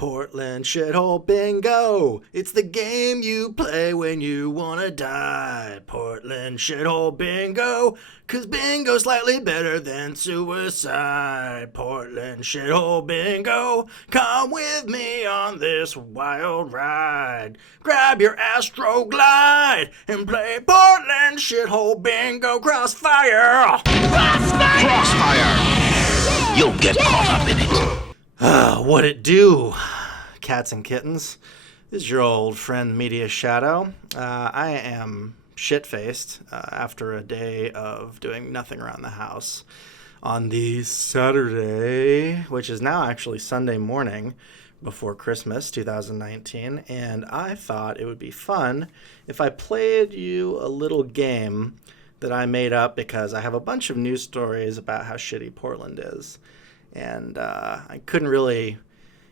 Portland shithole bingo. It's the game you play when you wanna die. Portland shithole bingo. 'Cause bingo's slightly better than suicide. Portland shithole bingo. Come with me on this wild ride. Grab your Astro Glide and play Portland shithole bingo. Crossfire. Crossfire! You'll get caught up in it. What it do, cats and kittens? This is your old friend Media Shadow. I am shit-faced after a day of doing nothing around the house on the Saturday, which is now actually Sunday morning before Christmas 2019, and I thought it would be fun if I played you a little game that I made up because I have a bunch of news stories about how shitty Portland is. And I couldn't really,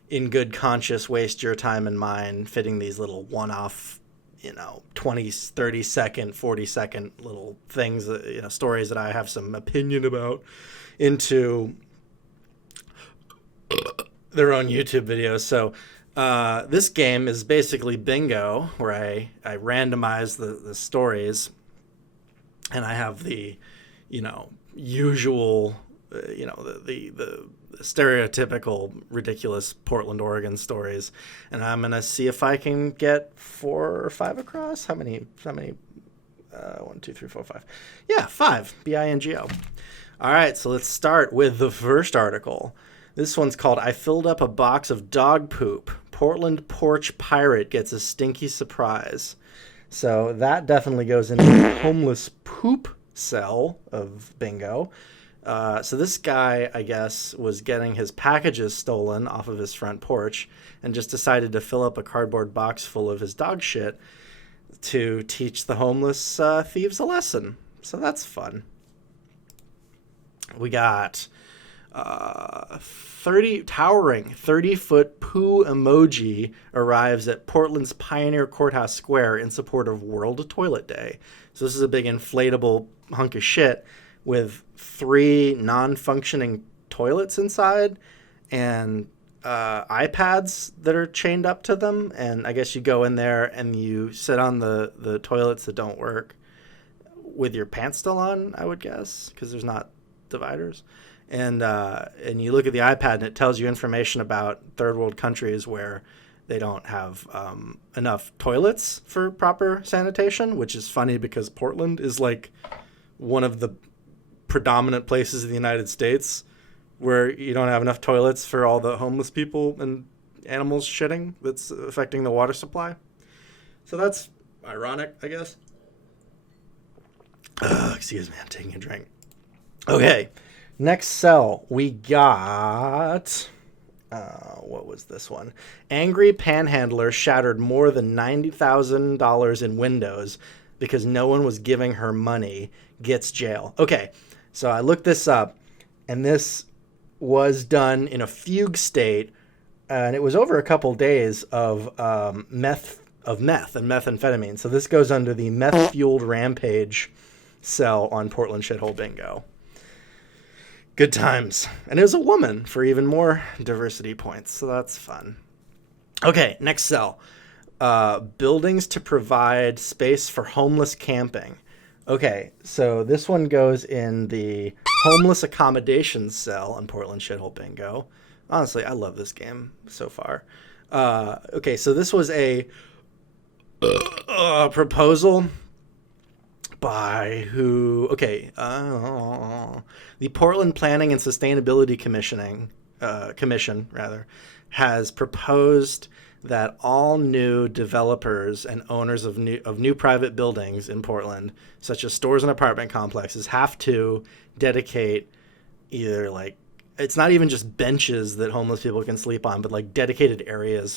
in good conscience, waste your time and mine fitting these little one-off, 20, 30-second, 40-second little things, stories that I have some opinion about into their own YouTube videos. So this game is basically bingo, where I randomize the stories, and I have the, usual... the stereotypical ridiculous Portland, Oregon stories, and I'm gonna see if I can get 4 or 5 across. How many? 1, 2, 3, 4, 5. Yeah, 5. BINGO. All right, so let's start with the first article. This one's called "I Filled Up a Box of Dog Poop. Portland Porch Pirate Gets a Stinky Surprise." So that definitely goes into the homeless poop cell of bingo. So this guy, I guess, was getting his packages stolen off of his front porch and just decided to fill up a cardboard box full of his dog shit to teach the homeless thieves a lesson. So that's fun. We got towering 30-foot poo emoji arrives at Portland's Pioneer Courthouse Square in support of World Toilet Day. So this is a big inflatable hunk of shit with 3 non-functioning toilets inside and iPads that are chained up to them. And I guess you go in there and you sit on the toilets that don't work with your pants still on, I would guess, because there's not dividers. And you look at the iPad and it tells you information about third world countries where they don't have enough toilets for proper sanitation, which is funny because Portland is like one of the predominant places in the United States where you don't have enough toilets for all the homeless people and animals shitting that's affecting the water supply. So that's ironic, I guess. Excuse me, I'm taking a drink. Okay, next cell we got... what was this one? Angry panhandler shattered more than $90,000 in windows because no one was giving her money, gets jail. Okay, so I looked this up, and this was done in a fugue state, and it was over a couple days of meth and methamphetamine. So this goes under the meth-fueled rampage cell on Portland Shithole Bingo. Good times. And it was a woman for even more diversity points, so that's fun. Okay, next cell. Buildings to provide space for homeless camping. Okay, so this one goes in the homeless accommodations cell on Portland Shithole Bingo. Honestly, I love this game so far. Okay, so this was a proposal by who? Okay, the Portland Planning and Sustainability Commission has proposed that all new developers and owners of new private buildings in Portland, such as stores and apartment complexes, have to dedicate either it's not even just benches that homeless people can sleep on, but like dedicated areas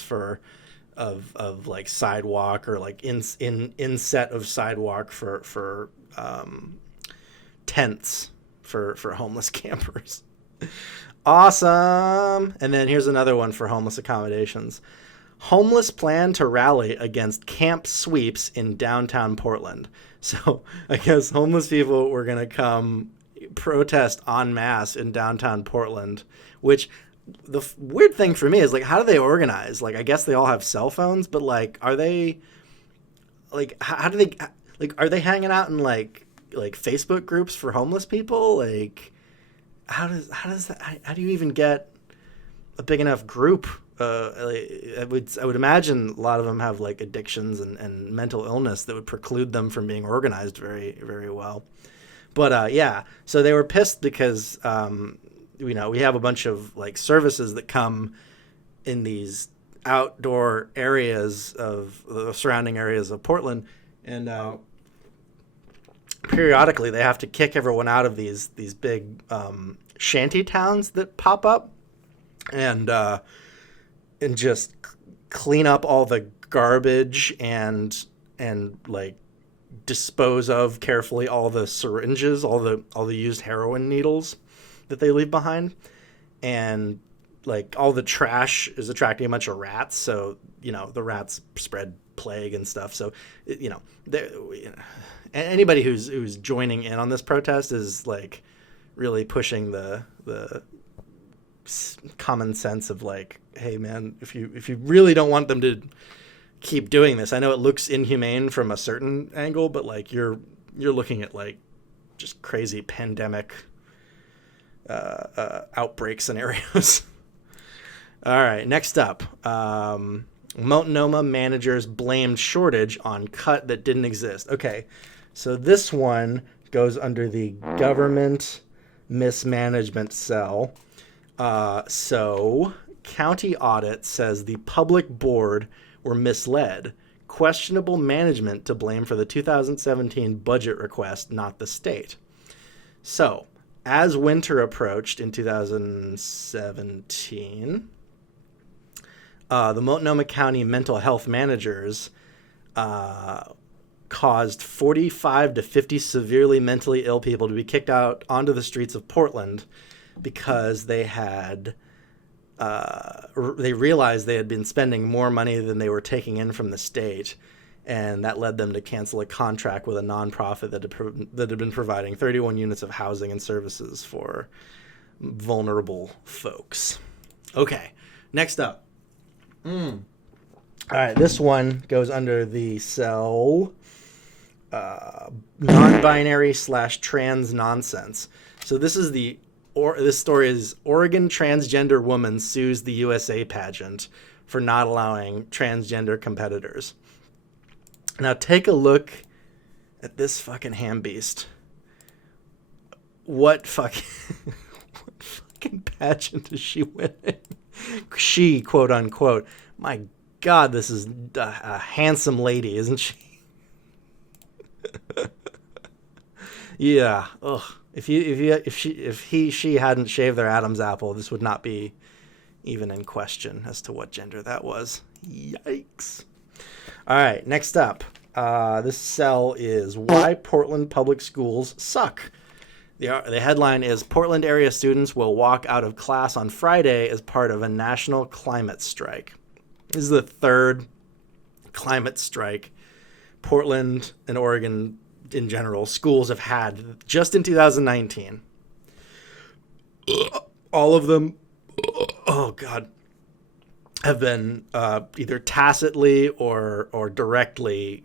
of like sidewalk or like inset of sidewalk for tents for homeless campers. Awesome. And then here's another one for homeless accommodations. Homeless plan to rally against camp sweeps in downtown Portland. So I guess homeless people were going to come protest en masse in downtown Portland, which the weird thing for me is like, how do they organize? Like, I guess they all have cell phones, but like, are they like, how do they like, are they hanging out in like Facebook groups for homeless people? Like, how does that, how do you even get a big enough group? I would imagine a lot of them have like addictions and mental illness that would preclude them from being organized very, very well. But yeah, so they were pissed because we have a bunch of like services that come in these outdoor areas of the surrounding areas of Portland, and periodically they have to kick everyone out of these big shanty towns that pop up, and just clean up all the garbage and like dispose of carefully all the syringes, all the used heroin needles that they leave behind, and like all the trash is attracting a bunch of rats, so the rats spread plague and stuff. So anybody who's joining in on this protest is like really pushing the common sense of like, hey man, if you really don't want them to keep doing this, I know it looks inhumane from a certain angle, but like you're looking at like just crazy pandemic outbreak scenarios. All right, next up, Multnomah managers blamed shortage on cut that didn't exist. Okay, so this one goes under the government mismanagement cell. So county audit says the public board were misled. Questionable management to blame for the 2017 budget request, not the state. So, as winter approached in 2017, the Multnomah County mental health managers caused 45 to 50 severely mentally ill people to be kicked out onto the streets of Portland because they realized they had been spending more money than they were taking in from the state, and that led them to cancel a contract with a nonprofit that had been providing 31 units of housing and services for vulnerable folks. Okay, next up. All right, this one goes under the cell non-binary / trans nonsense. So this story is Oregon transgender woman sues the USA pageant for not allowing transgender competitors. Now take a look at this fucking ham beast. What fucking pageant is she winning? She, quote unquote. My God, this is a handsome lady, isn't she? Yeah. Ugh. If she hadn't shaved their Adam's apple, this would not be even in question as to what gender that was. Yikes. All right, next up. This cell is Why Portland Public Schools Suck. The headline is Portland area students will walk out of class on Friday as part of a national climate strike. This is the third climate strike Portland and Oregon in general schools have had just in 2019. All of them, oh God, have been either tacitly or directly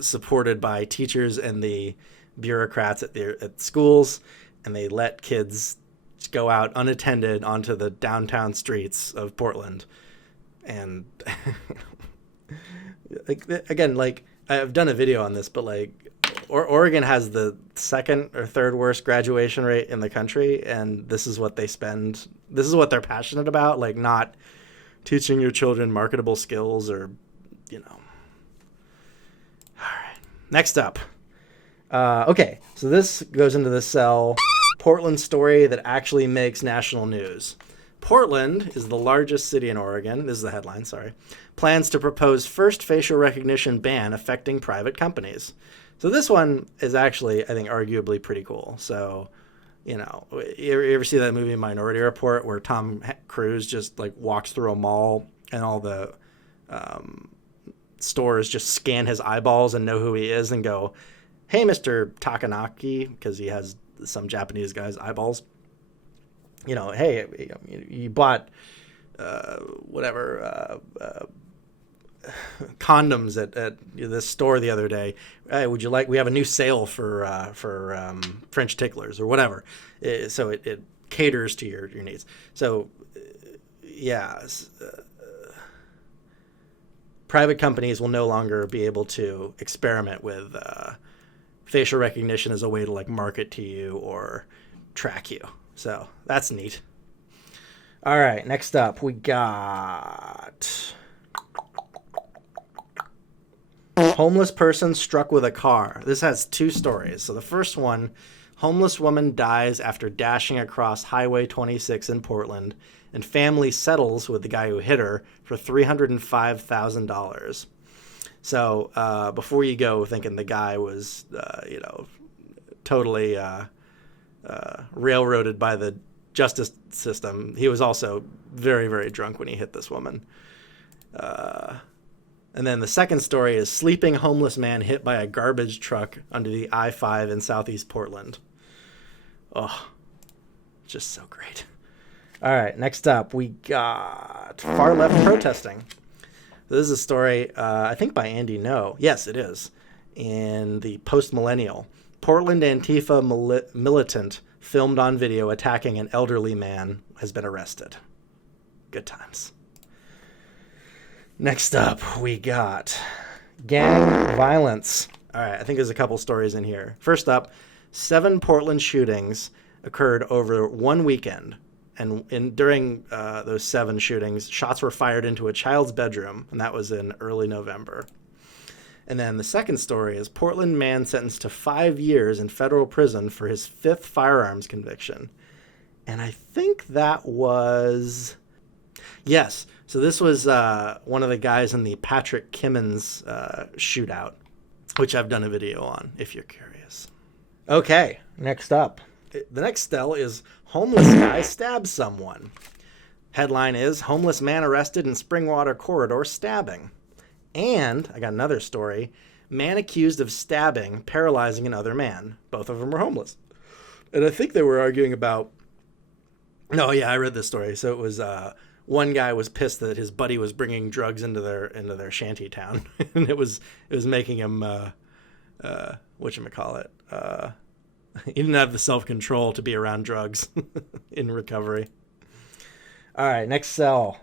supported by teachers and the bureaucrats at schools, and they let kids go out unattended onto the downtown streets of Portland. And I've done a video on this, but like Oregon has the second or third worst graduation rate in the country, and this is what they spend. This is what they're passionate about, like not teaching your children marketable skills or, All right, next up. Okay, so this goes into the cell Portland story that actually makes national news. Portland is the largest city in Oregon. This is the headline, sorry. Plans to propose first facial recognition ban affecting private companies. So this one is actually, I think, arguably pretty cool. So, you ever see that movie Minority Report where Tom Cruise just like walks through a mall and all the stores just scan his eyeballs and know who he is and go, hey, Mr. Takanaki, because he has some Japanese guy's eyeballs. hey, you bought condoms at this store the other day. Hey, would you like? We have a new sale for French ticklers or whatever. So it caters to your needs. So yeah, private companies will no longer be able to experiment with facial recognition as a way to like market to you or track you. So that's neat. All right, next up we got homeless person struck with a car. This has two stories. So the first one, homeless woman dies after dashing across Highway 26 in Portland, and family settles with the guy who hit her for $305,000. So before you go thinking the guy was, totally railroaded by the justice system, he was also very, very drunk when he hit this woman. And then the second story is sleeping homeless man hit by a garbage truck under the I-5 in Southeast Portland. Oh, just so great. All right, next up, we got far left protesting. This is a story, I think by Andy No. Yes, it is. In the Post-Millennial. Portland Antifa militant filmed on video attacking an elderly man has been arrested. Good times. Next up, we got gang violence. All right, I think there's a couple stories in here. First up, 7 Portland shootings occurred over one weekend. And during those 7 shootings, shots were fired into a child's bedroom, and that was in early November. And then the second story is Portland man sentenced to 5 years in federal prison for his 5th firearms conviction. And I think that was... Yes, so this was one of the guys in the Patrick Kimmons shootout, which I've done a video on, if you're curious. Okay, next up. The next tell is homeless guy stabs someone. Headline is homeless man arrested in Springwater corridor stabbing. And I got another story. Man accused of stabbing, paralyzing another man. Both of them were homeless. And I think they were arguing about... No, yeah, I read this story. So it was one guy was pissed that his buddy was bringing drugs into their shanty town, and it was making him whatchamacallit. He didn't have the self-control to be around drugs in recovery. All right, next cell.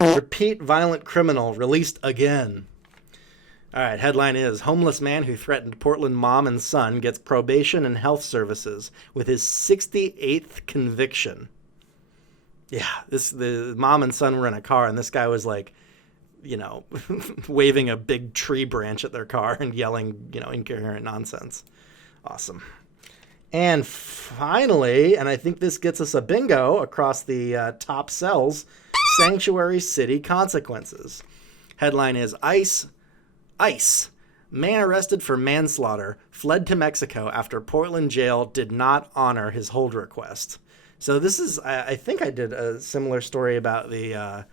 Repeat violent criminal released again. All right, headline is homeless man who threatened Portland mom and son gets probation and health services with his 68th conviction. Yeah, the mom and son were in a car, and this guy was like, waving a big tree branch at their car and yelling, incoherent nonsense. Awesome. And finally, and I think this gets us a bingo across the top cells, Sanctuary City consequences. Headline is ICE. Man arrested for manslaughter fled to Mexico after Portland jail did not honor his hold request. So this is, I think I did a similar story about the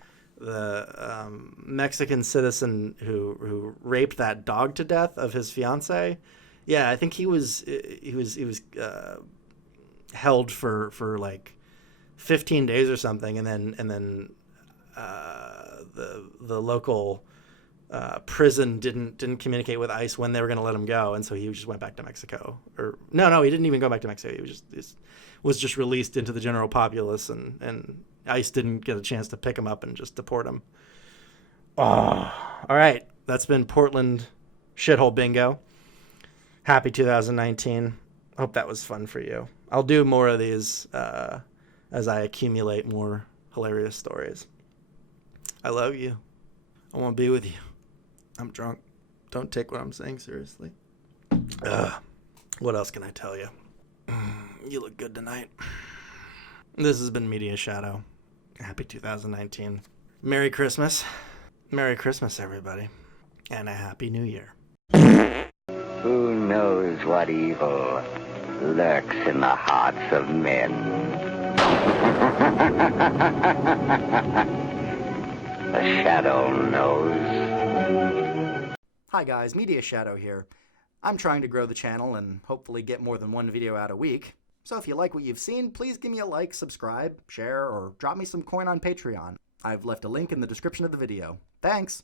Mexican citizen who raped that dog to death of his fiance. Yeah, I think he was held for like 15 days or something, and then the local prison didn't communicate with ICE when they were going to let him go, and so he just went back to Mexico. Or no, he didn't even go back to Mexico. He was just released into the general populace, and ICE didn't get a chance to pick him up and just deport him. Oh, all right. That's been Portland Shithole Bingo. Happy 2019. Hope that was fun for you. I'll do more of these as I accumulate more hilarious stories. I love you. I want to be with you. I'm drunk. Don't take what I'm saying seriously. What else can I tell you? You look good tonight. This has been Media Shadow. Happy 2019. Merry Christmas. Merry Christmas, everybody. And a Happy New Year. Who knows what evil lurks in the hearts of men? The shadow knows. Hi guys, Media Shadow here. I'm trying to grow the channel and hopefully get more than one video out a week. So if you like what you've seen, please give me a like, subscribe, share, or drop me some coin on Patreon. I've left a link in the description of the video. Thanks!